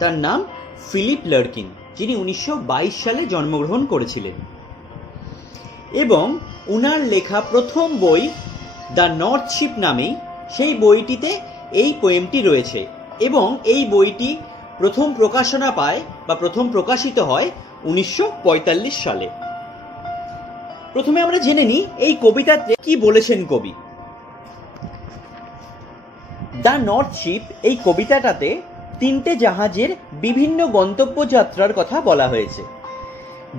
তার নাম Philip Larkin, যিনি 1922 সালে জন্মগ্রহণ করেছিলেন। এবং উনার লেখা প্রথম বই দ্য নর্থ শিপ নামেই সেই বইটিতে এই পোয়েমটি রয়েছে। এবং এই বইটি প্রথম প্রকাশনা পায় বা প্রথম প্রকাশিত হয় 1945 সালে। প্রথমে আমরা জেনে নিই এই কবিতাতে কি বলেছেন কবি। দ্য নর্থ শিপ এই কবিতাটাতে 3টে জাহাজের বিভিন্ন গন্তব্য যাত্রার কথা বলা হয়েছে।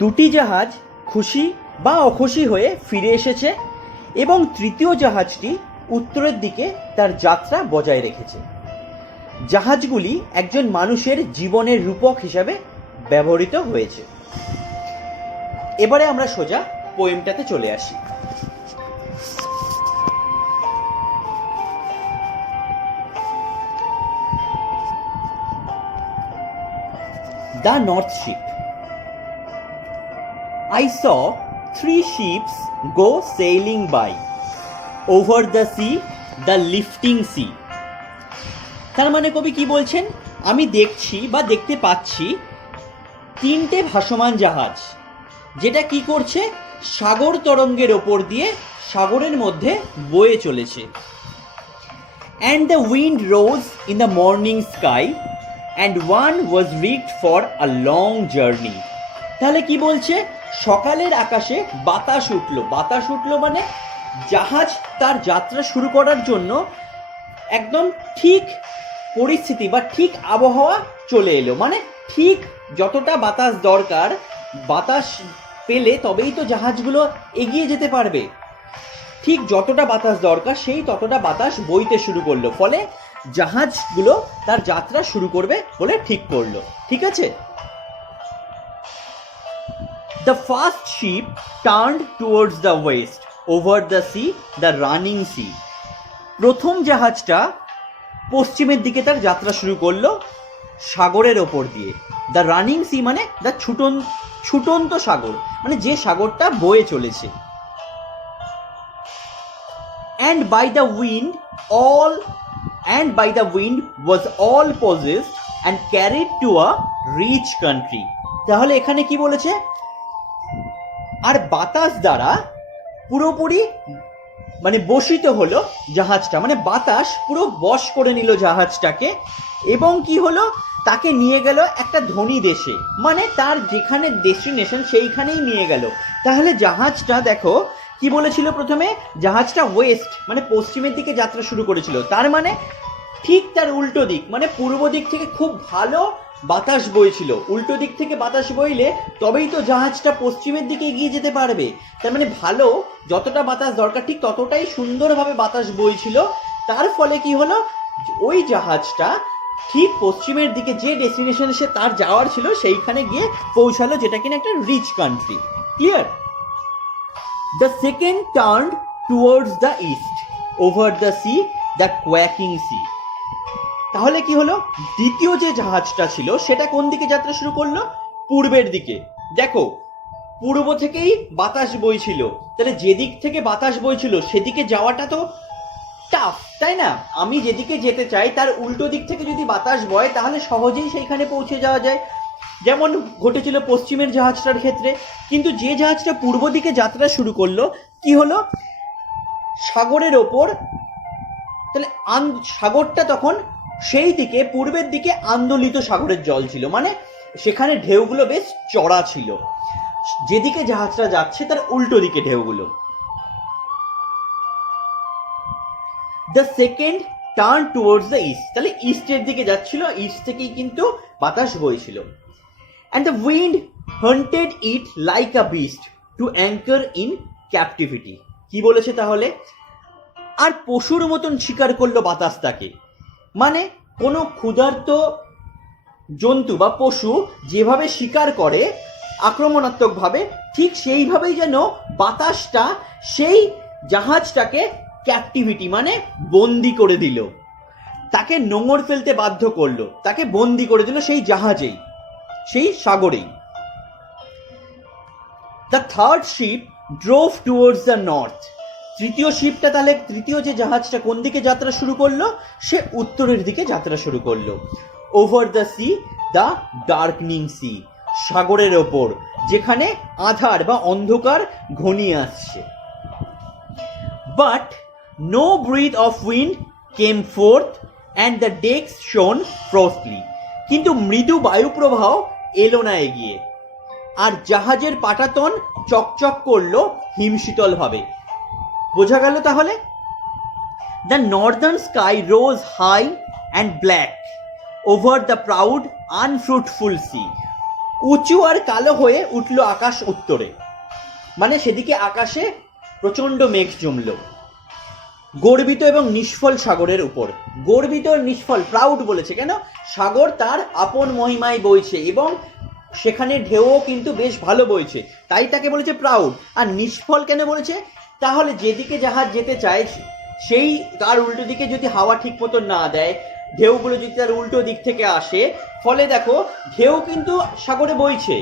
2টি জাহাজ খুশি বা অখুশি হয়ে ফিরে এসেছে এবং তৃতীয় জাহাজটি উত্তরের দিকে তার যাত্রা বজায় রেখেছে। জাহাজগুলি একজন মানুষের জীবনের রূপক হিসাবে ব্যবহৃত হয়েছে। এবারে আমরা সোজা পোয়েমটাতে চলে আসি। The North Ship. I saw 3 ships go sailing by over the sea, the lifting sea. তার মানে কবি কি বলছেন, আমি দেখছি বা দেখতে পাচ্ছি 3টে ভাসমান জাহাজ, যেটা কি করছে, সাগর তরঙ্গের ওপর দিয়ে সাগরের মধ্যে বয়ে চলেছে। And the wind rose in the morning sky and one was rigged for a long journey. তাহলে কি বলছে, সকালের আকাশে বাতাস উঠলো। বাতাস উঠলো মানে জাহাজ তার যাত্রা শুরু করার জন্য একদম ঠিক পরিস্থিতি বা ঠিক আবহাওয়া চলে এলো। মানে ঠিক যতটা বাতাস দরকার, বাতাস পেলে তবেই তো জাহাজগুলো এগিয়ে যেতে পারবে। ঠিক যতটা বাতাস দরকার সেই ততটা বাতাস বইতে শুরু করলো, ফলে জাহাজগুলো তার যাত্রা শুরু করবে বলে ঠিক করলো। ঠিক আছে। The first ship turned towards the west over the sea, the running sea. প্রথম জাহাজটা পশ্চিমের দিকে তার যাত্রা শুরু করলো সাগরের ওপর দিয়ে। দ্য রানিং সি মানে দ্য ছুটন্ত সাগর, মানে যে সাগরটা বয়ে চলেছে। And by the wind was all possessed and carried to a rich country. তাহলে এখানে কি বলেছে, আর বাতাস দ্বারা পুরোপুরি মানে বশিত হলো জাহাজটা, মানে বাতাস পুরো বশ করে নিল জাহাজটাকে এবং কি হলো, তাকে নিয়ে গেল একটা ধনী দেশে, মানে তার যেখানে ডেস্টিনেশন সেইখানেই নিয়ে গেল। তাহলে জাহাজটা দেখো কি বলেছিল, প্রথমে জাহাজটা ওয়েস্ট মানে পশ্চিমের দিকে যাত্রা শুরু করেছিল, তার মানে ঠিক তার উল্টো দিক, মানে পূর্ব দিক থেকে খুব ভালো বাতাস বইছিল। উল্টো দিক থেকে বাতাস বইলে তবেই তো জাহাজটা পশ্চিমের দিকে এগিয়ে যেতে পারবে। তার মানে ভালো, যতটা বাতাস দরকার ঠিক ততটাই সুন্দরভাবে বাতাস বইছিল। তার ফলে কি হলো, ওই জাহাজটা ঠিক পশ্চিমের দিকে যে ডেস্টিনেশনে সে তার যাওয়ার ছিল সেইখানে গিয়ে পৌঁছালো, যেটা কিনা একটা reach country. Clear? The second turned towards the east over the sea, the quaking sea. তাহলে কি হলো, দ্বিতীয় যে জাহাজটা ছিল সেটা কোন দিকে যাত্রা শুরু করলো, পূর্বের দিকে। দেখো পূর্ব থেকেই বাতাস বইছিল, তাহলে যেদিক থেকে বাতাস বইছিল সেদিকে যাওয়াটা তো টাফ, তাই না? আমি যেদিকে যেতে চাই তার উল্টো দিক থেকে যদি বাতাস বয় তাহলে সহজেই সেইখানে পৌঁছে যাওয়া যায়, যেমন ঘটেছিল পশ্চিমের জাহাজটার ক্ষেত্রে। কিন্তু যে জাহাজটা পূর্ব দিকে যাত্রা শুরু করলো, কি হলো, সাগরের ওপর, তাহলে সাগরটা তখন সেই দিকে পূর্বের দিকে আন্দোলিত সাগরের জল ছিল, মানে সেখানে ঢেউগুলো বেশ চড়া ছিল। যেদিকে জাহাজটা যাচ্ছে তার উল্টো দিকে ঢেউগুলো। The second turn towards the east, তাহলে ইস্টের দিকে যাচ্ছিল, ইস্ট থেকেই কিন্তু বাতাস বইছিল। And the wind hunted it like a beast to anchor in captivity. কি বলেছে তাহলে, আর পশুর মতন শিকার করলো বাতাস তাকে, মানে কোনো ক্ষুধার্ত জন্তু বা পশু যেভাবে শিকার করে আক্রমণাত্মকভাবে, ঠিক সেইভাবেই যেন বাতাসটা সেই জাহাজটাকে ক্যাপটিভিটি মানে বন্দি করে দিল, তাকে নোঙর ফেলতে বাধ্য করলো, তাকে বন্দি করে দিল সেই জাহাজেই, সেই সাগরেই। The third ship drove towards the north. তৃতীয় শিপটা, তাহলে তৃতীয় যে জাহাজটা কোন দিকে যাত্রা শুরু করলো, সে উত্তরের দিকে যাত্রা শুরু করলো। Over the sea, the darkening sea, সাগরের ওপর যেখানে আধার বা অন্ধকার ঘনিয়ে আসছে। But no breath of wind came forth and the decks shone frostily, কিন্তু মৃদু বায়ুপ্রবাহ এলো না এগিয়ে, আর জাহাজের পাটাতন চকচক করলো হিমশীতলভাবে। বোঝা গেল তাহলে? The northern sky rose high and black over the proud unfruitful sea, উঁচু আর কালো হয়ে উঠল আকাশ উত্তরে, মানে সেদিকে আকাশে প্রচণ্ড মেঘ জমল গর্বিত এবং নিষ্ফল সাগরের উপর। গর্বিত নিষ্ফল, প্রাউড বলেছে কেন? সাগর তার আপন মহিমায় বইছে এবং সেখানে ঢেউও কিন্তু বেশ ভালো বইছে, তাই তাকে বলেছে প্রাউড। আর নিষ্ফল কেন বলেছে? তাহলে যেদিকে জাহাজ যেতে চায় সেই তার উল্টো দিকে যদি হাওয়া ঠিক মতো না দেয়, ঢেউগুলো যদি তার উল্টো দিক থেকে আসে, ফলে দেখো ঢেউ কিন্তু সাগরে বইছে,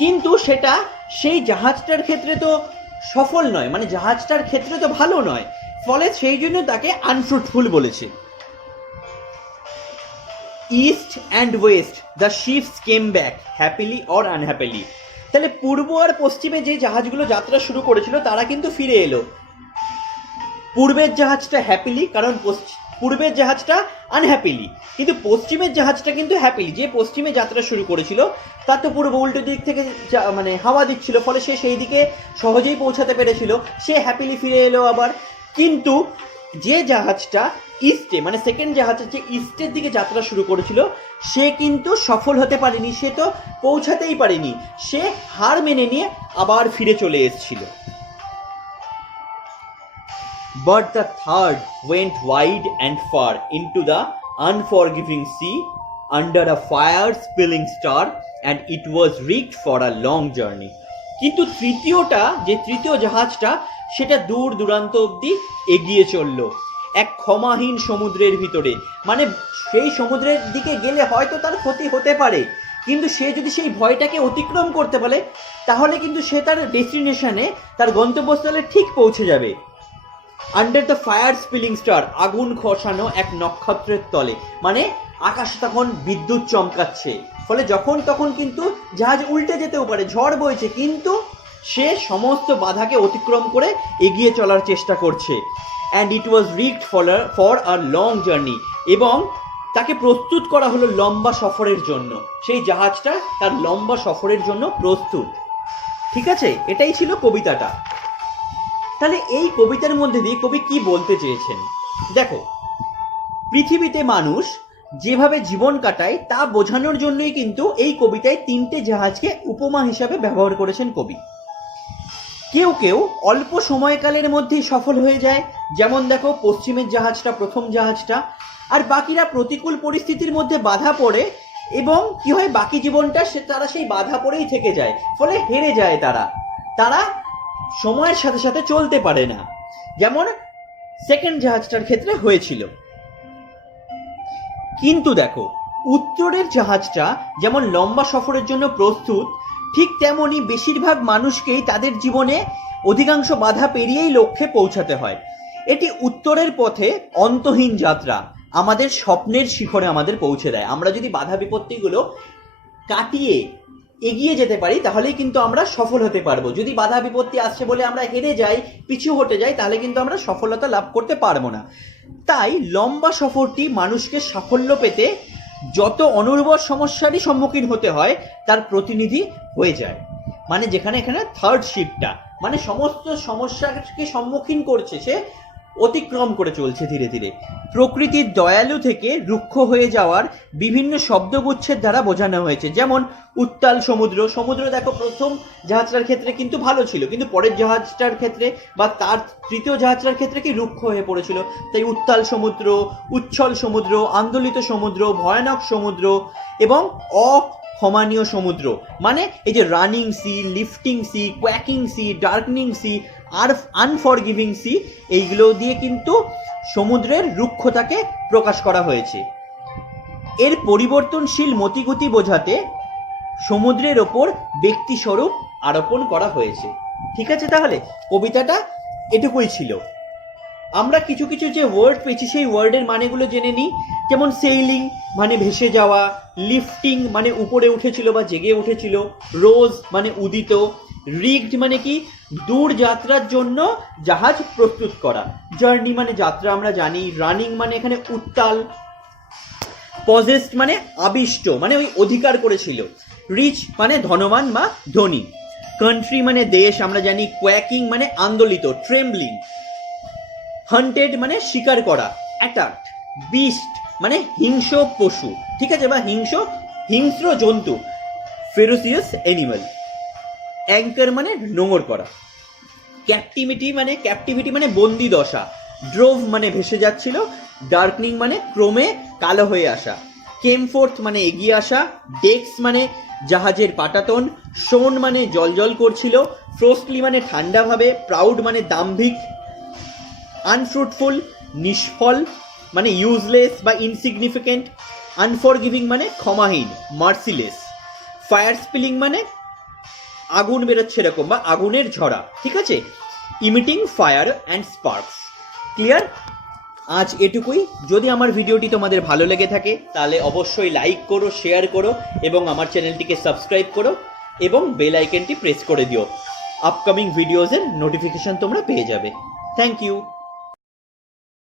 কিন্তু সেটা সেই জাহাজটার ক্ষেত্রে তো সফল নয়, মানে জাহাজটার ক্ষেত্রে তো ভালো নয়, ফলে সেই জন্য তাকে আনফ্রুটফুল বলেছে। East and west the ships came back happily or unhappily, তাহলে পূর্ব আর পশ্চিমে যে জাহাজগুলো যাত্রা শুরু করেছিল তারা কিন্তু ফিরে এলো। পূর্বের জাহাজটা হ্যাপিলি, কারণ পূর্বের জাহাজটা আনহ্যাপিলি, কিন্তু পশ্চিমের জাহাজটা কিন্তু হ্যাপিলি। যে পশ্চিমে যাত্রা শুরু করেছিল তার তো পূর্ব উল্টো দিক থেকে মানে হাওয়া দিচ্ছিল, ফলে সে সেই দিকে সহজেই পৌঁছাতে পেরেছিল, সে হ্যাপিলি ফিরে এলো আবার। কিন্তু যে জাহাজটা ইস্টে, মানে সেকেন্ড জাহাজ যে ইস্টের দিকে যাত্রা শুরু করেছিল, সে কিন্তু সফল হতে পারেনি, সে তো পৌঁছাতেই পারেনি, সে হার মেনে নিয়ে আবার ফিরে চলে এসেছিল। But the third went wide and far into the unforgiving sea under a fire-spilling star, and it was rigged for a long journey. কিন্তু তৃতীয় জাহাজটা সেটা দূর দূরান্ত অবধি এগিয়ে চলল এক ক্ষমাহীন সমুদ্রের ভিতরে, মানে সেই সমুদ্রের দিকে গেলে হয়তো তার ক্ষতি হতে পারে, কিন্তু সে যদি সেই ভয়টাকে অতিক্রম করতে পারে তাহলে কিন্তু সে তার ডেস্টিনেশনে, তার গন্তব্যস্থলে ঠিক পৌঁছে যাবে। Under the fire spilling star, আগুন খসানো এক নক্ষত্রের তলে, মানে আকাশে তখন বিদ্যুৎ চমকাচ্ছে, ফলে যখন তখন কিন্তু জাহাজ উল্টে যেতেও পারে, ঝড় বইছে, কিন্তু সে সমস্ত বাধাকে অতিক্রম করে এগিয়ে চলার চেষ্টা করছে। And it was rigged for a long journey, এবং তাকে প্রস্তুত করা হলো লম্বা সফরের জন্য, সেই জাহাজটা তার লম্বা সফরের জন্য প্রস্তুত। ঠিক আছে, এটাই ছিল কবিতাটা। তাহলে এই কবিতার মধ্যে দিয়ে কবি কি বলতে চেয়েছেন? দেখো, পৃথিবীতে মানুষ যেভাবে জীবন কাটায় তা বোঝানোর জন্যই কিন্তু এই কবিতায় তিনটে জাহাজকে উপমা হিসাবে ব্যবহার করেছেন কবি। কেউ কেউ অল্প সময়কালের মধ্যেই সফল হয়ে যায়, যেমন দেখো পশ্চিমের জাহাজটা, প্রথম জাহাজটা, আর বাকিরা প্রতিকূল পরিস্থিতির মধ্যে বাধা পড়ে এবং কি হয়, বাকি জীবনটা তারা সেই বাধা পড়েই থেকে যায়, ফলে হেরে যায়, তারা সময়ের সাথে সাথে চলতে পারে না, যেমন সেকেন্ড জাহাজটার ক্ষেত্রে হয়েছিল। কিন্তু দেখো, উত্তরের জাহাজটা যেমন লম্বা সফরের জন্য প্রস্তুত, ঠিক তেমনি বেশিরভাগ মানুষকেই তাদের জীবনে অধিকাংশ বাধা পেরিয়েই লক্ষ্যে পৌঁছাতে হয়। এটি উত্তরের পথে অন্তহীন যাত্রা, আমাদের স্বপ্নের শিখরে আমাদের পৌঁছে দেয়। আমরা যদি বাধা বিপত্তিগুলো কাটিয়ে এগিয়ে যেতে পারি তাহলেই কিন্তু আমরা সফল হতে পারবো। যদি বাধা বিপত্তি আসছে বলে আমরা হেরে যাই, পিছু হটে যাই, তাহলে কিন্তু আমরা সফলতা লাভ করতে পারবো না। তাই লম্বা সফরটি মানুষকে সাফল্য পেতে যত অনুর্বর সমস্যারই সম্মুখীন হতে হয় তার প্রতিনিধি হয়ে যায়। মানে যেখানে এখানে থার্ড শিপটা, মানে সমস্ত সমস্যাকে সম্মুখীন করছে, সে অতিক্রম করে চলছে ধীরে ধীরে। প্রকৃতির দয়ালু থেকে রুক্ষ হয়ে যাওয়ার বিভিন্ন শব্দগুচ্ছের দ্বারা বোঝানো হয়েছে, যেমন উত্তাল সমুদ্র। সমুদ্র দেখো প্রথম জাহাজটার ক্ষেত্রে কিন্তু ভালো ছিল, কিন্তু পরের জাহাজটার ক্ষেত্রে বা তার তৃতীয় জাহাজটার ক্ষেত্রে কি রুক্ষ হয়ে পড়েছিল, তাই উত্তাল সমুদ্র, উচ্ছল সমুদ্র, আন্দোলিত সমুদ্র, ভয়ানক সমুদ্র এবং অক্ষমানীয় সমুদ্র। মানে এই যে running sea, lifting sea, quaking sea, darkening sea আর আনফরগিভিং সি, এইগুলো দিয়ে কিন্তু সমুদ্রের রুক্ষতাকে প্রকাশ করা হয়েছে। এর পরিবর্তনশীল মতিগতি বোঝাতে সমুদ্রের ওপর ব্যক্তিস্বরূপ আরোপণ করা হয়েছে। ঠিক আছে, তাহলে কবিতাটা এটুকুই ছিল। আমরা কিছু কিছু যে ওয়ার্ড পেয়েছি সেই ওয়ার্ডের মানেগুলো জেনে নিই। যেমন সেইলিং মানে ভেসে যাওয়া, লিফটিং মানে উপরে উঠেছিল বা জেগে উঠেছিল, রোজ মানে উদিত, রিগড মানে কি দূর যাত্রার জন্য জাহাজ প্রস্তুত করা, জার্নি মানে যাত্রা আমরা জানি, রানিং মানে এখানে উত্তাল, পজেসড মানে আবিষ্ট মানে ওই অধিকার করেছিল, রিচ মানে ধনবান বা ধনী, কান্ট্রি মানে দেশ আমরা জানি, কোয়াকিং মানে আন্দোলিত ট্রেমব্লিং, হান্টেড মানে শিকার করা অ্যাটাকড, বিস্ট মানে হিংস্র পশু, ঠিক আছে, বা হিংস্র জন্তু ফেরোসিয়াস অ্যানিমাল, অ্যাঙ্কার মানে নোঙর করা, ক্যাপটিভিটি মানে বন্দি দশা, ড্রোভ মানে ভেসে যাচ্ছিল, ডার্কনিং মানে ক্রমে কালো হয়ে আসা, কেমফোর্থ মানে এগিয়ে আসা, ডেক্স মানে জাহাজের পাটাতন, শোন মানে জলজল করছিল, ফ্রোস্টলি মানে ঠান্ডা ভাবে, প্রাউড মানে দাম্ভিক, আনফ্রুটফুল নিষ্ফল মানে ইউজলেস বা ইনসিগনিফিকেন্ট, আনফরগিভিং মানে ক্ষমাহীন মার্সিলেস, ফায়ার স্পিলিং মানে আগুন বেরোচ্ছে এরকম বা আগুনের ঝরা, ঠিক আছে, emitting fire and sparks. Clear? আজ এটুকুই। যদি আমার ভিডিওটি তোমাদের ভালো লেগে থাকে তাহলে অবশ্যই লাইক করো, শেয়ার করো এবং আমার চ্যানেলটিকে সাবস্ক্রাইব করো এবং বেল আইকনটি প্রেস করে দিও। আপকামিং ভিডিওজের নোটিফিকেশন তোমরা পেয়ে যাবে। Thank you.